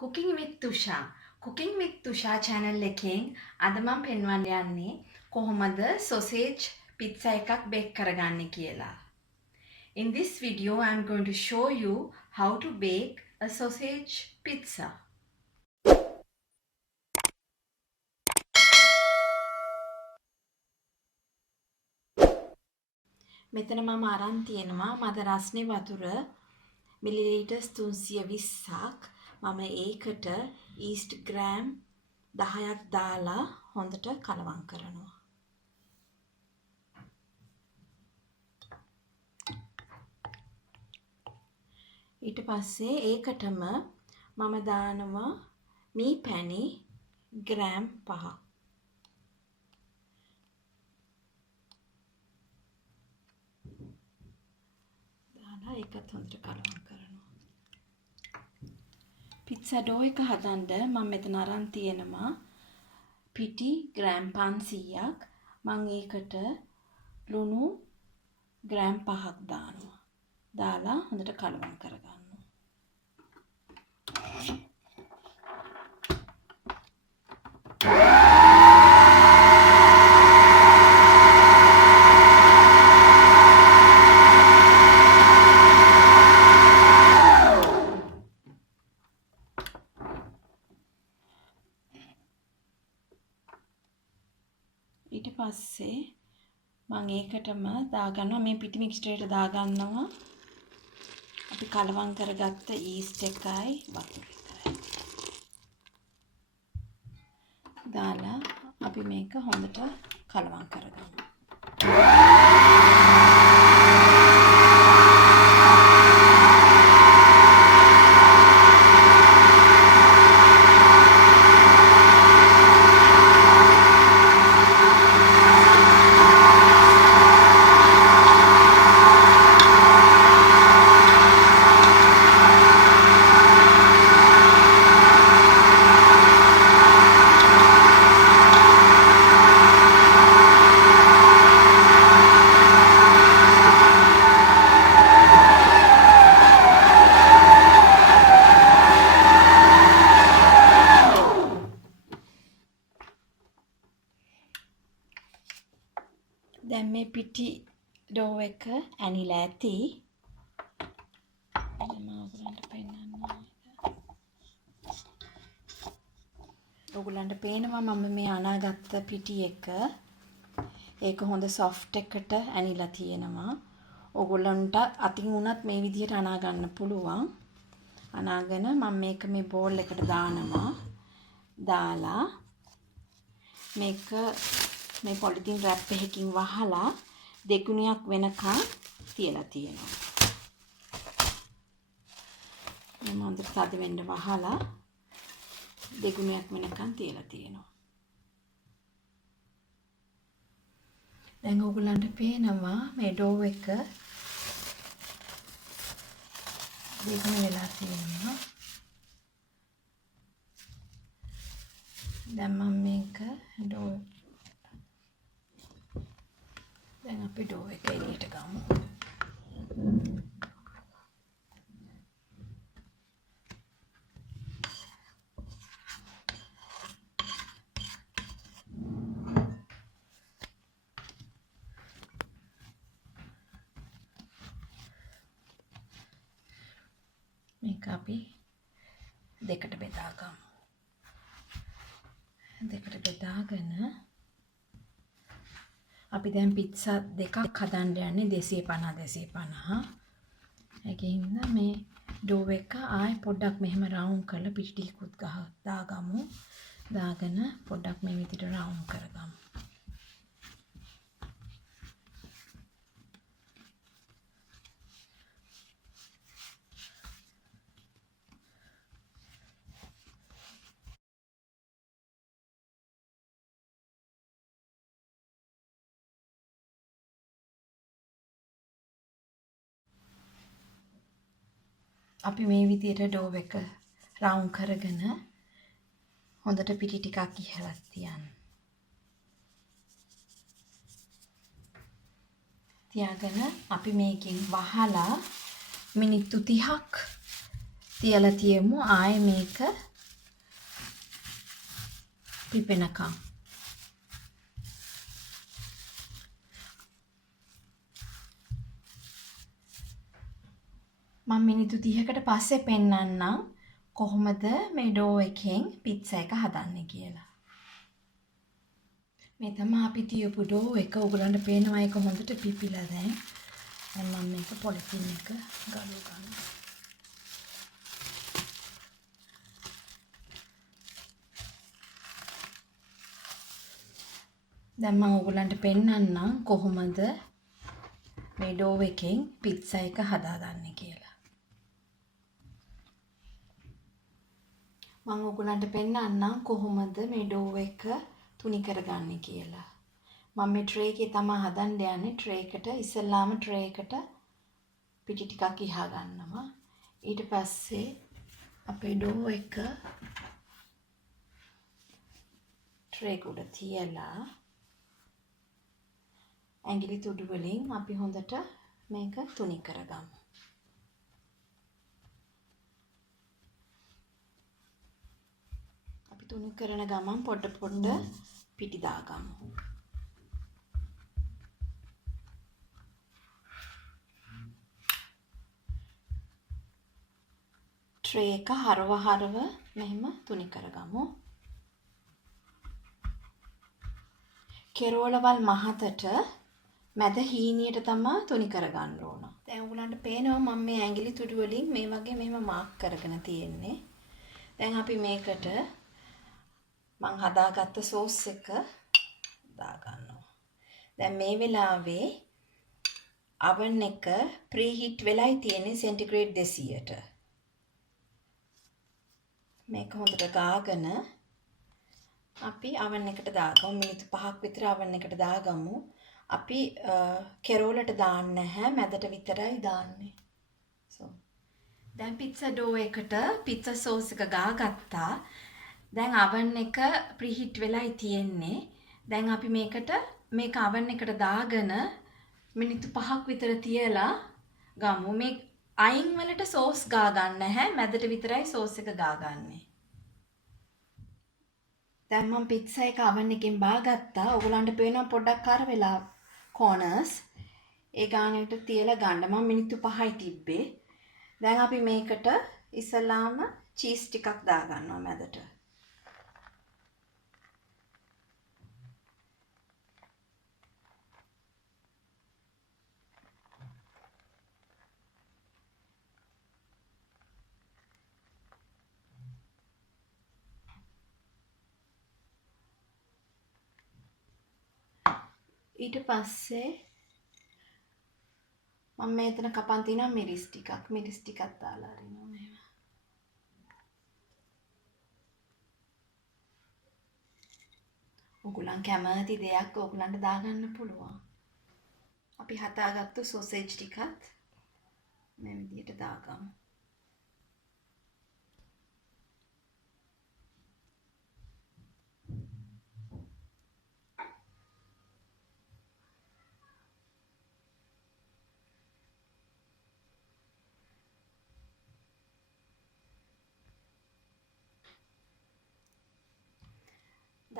Cooking with Thusha. Cooking with Thusha channel එකෙන් අද මම පෙන්වන්න යන්නේ කොහොමද sausage pizza එකක් bake කරගන්නේ කියලා. In this video I am going to show you how to bake a sausage pizza. මෙතන මම අරන් තියෙනවා මද රස්නේ වතුර මිලිලීටර්ස් 320ක් මම ඒකට yeast ග්‍රෑම් 10ක් දාලා හොඳට කලවම් කරනවා. ඊට පස්සේ ඒකටම මම දානවා මී පැණි ග්‍රෑම් 5ක්. දාලා ඒකත් හොඳට කලවම් කරනවා. පිට්සා ඩෝ එක හදන්න මම මෙතන අරන් තියෙනවා පිටි ග්‍රෑම් 500ක්. මම ඒකට ලුණු ග්‍රෑම් 5ක් දානවා. දාලා හොඳට කලවම් කරගන්නවා. ඊට පස්සේ මම ඒකටම දාගන්නවා මේ පිටි මික්ස්චරයට දාගන්නවා අපි කලවම් කරගත්ත yeast එකයි වතුර එකයි. දාලා අපි මේක හොඳට කලවම් කරගන්නවා. දැන් මේ පිටි ඩෝ එක ඇනිලා ඇති. මම ඔයගලන්ට පෙන්නන්නම්. ඔයගලන්ට පේනවා මම මේ අනාගත්ත පිටි එක. ඒක හොඳ සොෆ්ට් එකට ඇනිලා තියෙනවා. ඔයගලන්ට අතින් උනත් මේ විදිහට අනා ගන්න පුළුවන්. අනාගෙන මම මේක මේ බෝල් එකට දානවා. දාලා මේක මේ පොලිතින් රැප් එකකින් වහලා දෙගුණයක් වෙනකන් තියලා තියෙනවා. මම හොඳට තද වෙන්න වහලා දෙගුණයක් වෙනකන් තියලා තියෙනවා. දැන් ඔයගලන්ට පේනවා මේ ඩෝ එක දෙගුණ වෙලා තියෙනවා. දැන් මම මේක ඩෝ දැන් අපි ඩෝ එක එළියට ගමු. මේක අපි දෙකට බෙදා ගමු. දෙකට බෙදාගෙන අපි දැන් පිට්සා දෙකක් හදන්න යන්නේ 250. ඒකින්ද මේ ඩෝ එක ආයි පොඩ්ඩක් මෙහෙම රවුන්ඩ් කරලා පිටි ටිකකුත් දාගමු. දාගෙන පොඩ්ඩක් මේ විදිහට රවුන්ඩ් කරගමු. අපි මේ විදිහට ඩෝ එක රවුන්ඩ් කරගෙන හොඳට පිටි ටිකක් ඉහළට තියන්න. තියාගෙන අපි මේකෙන් වහලා මිනිත්තු 30ක් තියලා තියමු. ආයේ මේක පිපෙනකම්. මම මිනිත්තු 30කට පස්සේ පෙන්නන්නම් කොහොමද මේ ඩෝ එකෙන් පිට්සා එක හදන්නේ කියලා. මේ තමයි අපි තියපු ඩෝ එක. ඔයගලන්ට පේනවා ඒක හොඳට පිපිලා දැන්. දැන් මම මේක පොලිතින් එක ගලව ගන්නවා. දැන් මම ඔයගලන්ට පෙන්නන්නම් කොහොමද මේ ඩෝ එකෙන් පිට්සා එක හදාගන්නේ කියලා. මම ඔයගලන්ට පෙන්නන්නම් කොහොමද මේ ඩෝ එක තුනි කරගන්නේ කියලා. මම මේ ට්‍රේ එකේ තමයි හදන්න යන්නේ. ට්‍රේ එකට ඉස්සෙල්ලාම ට්‍රේ එකට පිටි ටිකක් ඉහා ගන්නවා. ඊට පස්සේ අපේ ඩෝ එක ට්‍රේ එක උඩ තියලා ඇඟිලි තුඩු වලින් අපි හොඳට මේක තුනි කරගමු. අපි තුනි කරන ගමන් පොඩ පිටි දාගමු. ට්‍රේ එක හරව මෙහෙම තුනි කරගමු. කෙරෝලවල් මහතට මැද හීනියට තමයි තුනි කරගන්න ඕන. දැන් ඔයගලන්ට පේනවා මම මේ ඇඟිලි තුඩු වලින් මේ වගේ මෙහෙම මාක් කරගෙන තියෙන්නේ. දැන් අපි මේකට මං හදාගත්ත සෝස් එක දාගන්නවා. දැන් මේ වෙලාවේ oven එක preheat වෙලයි තියෙන්නේ සෙන්ටිග්‍රේඩ් 200ට. මේක හොඳට ගාගෙන අපි oven එකට දාගමු. මිනිත්තු 5ක් විතර oven එකට දාගමු. අපි කෙරෝලට දාන්නේ නැහැ, මැදට විතරයි දාන්නේ. දැන් පිට්සා ඩෝ එකට පිට්සා සෝස් එක ගාගත්තා. දැන් oven එක preheat වෙලයි තියෙන්නේ. දැන් අපි මේක oven එකට දාගෙන මිනිත්තු 5ක් විතර තියලා ගමු. මේ අයින් වලට සෝස් ගා ගන්න නැහැ, මැදට විතරයි සෝස් එක ගාගන්නේ. දැන් මම පිට්සා එක oven එකෙන් බාගත්තා. ඔයගලන්ට පේනවා පොඩ්ඩක් කර වෙලා corners. ඒ ගානට තියලා ගන්න. මම මිනිත්තු 5යි තිබ්බේ. දැන් අපි මේකට ඉස්සලාම චීස් ටිකක් දාගන්නවා මැදට. ඊට පස්සේ මම මෙතන කපන් තියනවා මිරිස් ටිකක් දාලා අරිනවා මෙහෙම. ඔයගොල්ලන් කැමති දෙයක් ඔයගොල්ලන්ට දාගන්න පුළුවන්. අපි හදාගත්තු සොසේජ් ටිකත් මේ විදිහට දාගමු.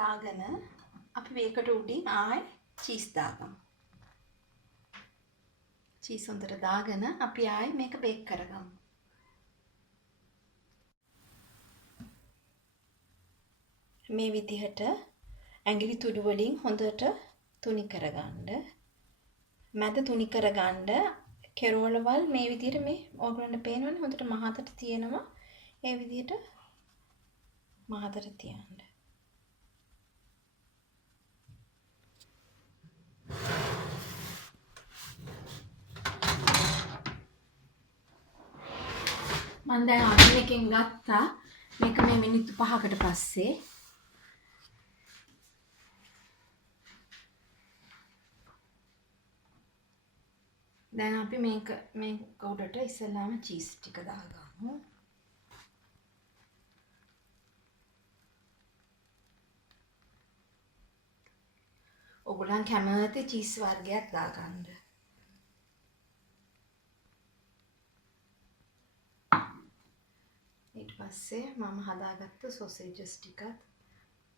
දාගෙන අපි මේකට උඩින් ආයි චීස් දාගමු. චීස් හොඳට දාගෙන අපි ආයි මේක බේක් කරගමු. මේ විදිහට ඇඟිලි තුඩු වලින් හොඳට තුනි කරගන්න. මැද තුනි කරගන්න කෙරෝලවල් මේ විදිහට මේ ඔයගොල්ලන්ට පේනවනේ හොඳට මහතට තියෙනවා. ඒ විදිහට මහතට තියන්න. මම දැන් oven එකෙන් ගත්තා. මේක මේ මිනිත්තු 5කට පස්සේ දැන් අපි මේක උඩට ඉස්සෙල්ලාම චීස් ටික දාගමු. ඔයගොල්ලන් කැමති චීස් වර්ගයක් දාගන්න. ඊට පස්සේ මම හදාගත්ත සොසේජස් ටිකත්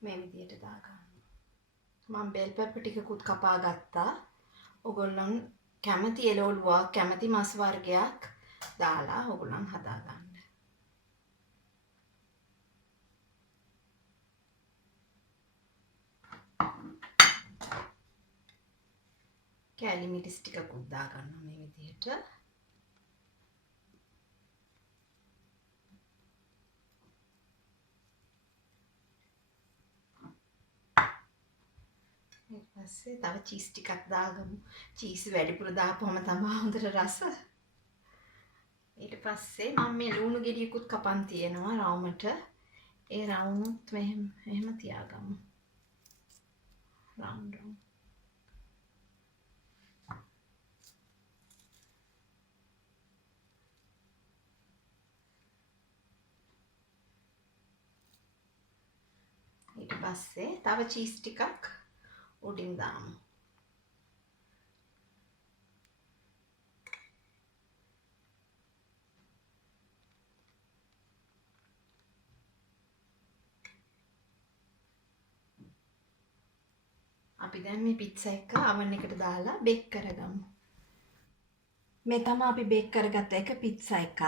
මේ විදියට දාගන්න. මම බෙල් පෙපර් ටිකකුත් කපා ගත්තා. ඔයගොල්ලන් කැමති එළවලුවක් කැමති මස් වර්ගයක් දාලා ඔයගොල්ලන් හදාගන්න. කෑලි මිරිස් ටිකකුත් දාගන්න මේ විදියට. ඊට පස්සේ තව චීස් ටිකක් දාගමු. චීස් වැඩිපුර දාපුවම තමයි හොඳට රස. ඊට පස්සේ මම මේ ලුණු ගෙඩියකුත් කපන් තියෙනවා රවුමට. ඒ රවුමුත් මෙහෙම තියාගමු. රවුම්. ඊට පස්සේ තව චීස් ටිකක් උඩින් දාමු. අපි දැන් මේ පිට්සා එක oven එකට දාලා බේක් කරගමු. මේ තමයි අපි බේක් කරගත්ත එක පිට්සා එකක්.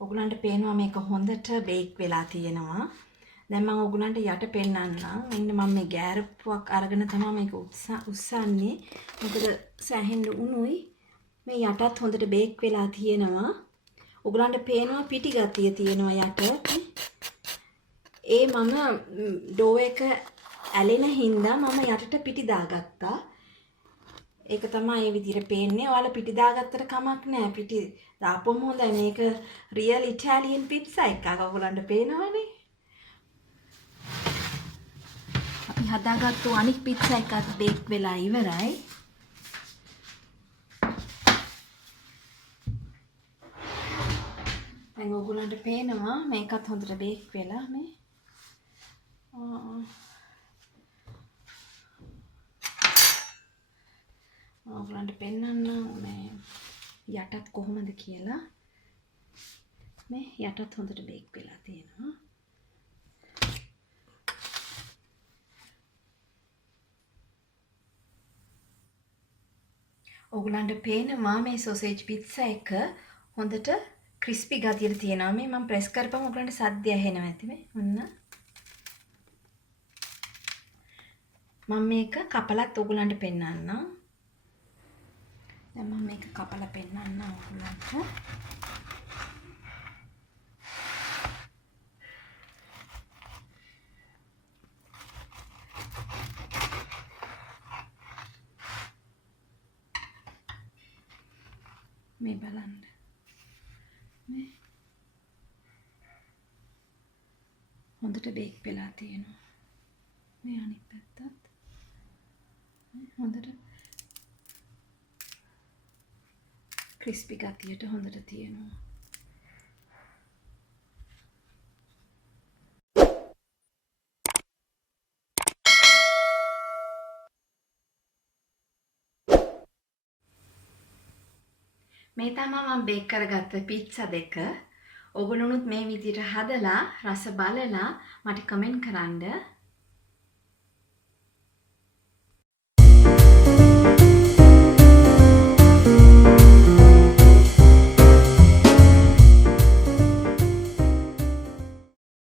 ඔයගලන්ට පේනවා මේක හොඳට බේක් වෙලා තියෙනවා. දැන් මම ඔයගලන්ට යට පෙන්නන්නම්. මෙන්න මම මේ ගෑරප්පුවක් අරගෙන තමයි මේක උස්සන්නේ. මොකද සෑහෙන්න උණුයි. මේ යටත් හොඳට බේක් වෙලා තියෙනවා. ඔයගලන්ට පේනවා පිටි ගතිය තියෙනවා යට. ඒ මම ඩෝ එක ඇලෙන හින්දා මම යටට පිටි දාගත්තා. ඒක තමයි මේ විදිහට පේන්නේ. ඔයාලා පිටි දාගත්තට කමක් නැහැ. පිටි දාපුවම හොඳයි. මේක රියල් ඉටාලියන් පිට්සා එකක්. ඔයගලන්ට පේනවනේ. අපි හදාගත්තු අනිත් පිට්සා එකත් බේක් වෙලා ඉවරයි. දැන් ඔයගලන්ට පේනවා මේකත් හොඳට බේක් වෙලා මේ. ඔයගලන්ට පෙන්නන්නම් මේ යටත් කොහොමද කියලා. මේ යටත් හොඳට බේක් වෙලා තියෙනවා. ඔයගලන්ට පේනවා මේ සොසේජ් පිට්සා එක හොඳට ක්‍රිස්පි ගතියට තියෙනවා. මේ මම ප්‍රෙස් කරපුවම ඔයගලන්ට සද්ද ඇහෙනවා ඇති මේ. ඔන්න. මම මේක කපලත් ඔයගලන්ට පෙන්නන්නම්. දැන් මම මේක කපලා පෙන්නන්නම් ඔයගලන්ට. මේ බලන්න. මේ හොඳට බේක් වෙලා තියෙනවා. මේ අනිත් පැත්තත් හොඳට ක්‍රිස්පි ගතියට හොඳට තියෙනවා. මේ තමයි මම බේක් කරගත්ත පිට්සා දෙක. ඔයගොල්ලොනුත් මේ විදිහට හදලා රස බලලා මට කමෙන්ට් කරන්න.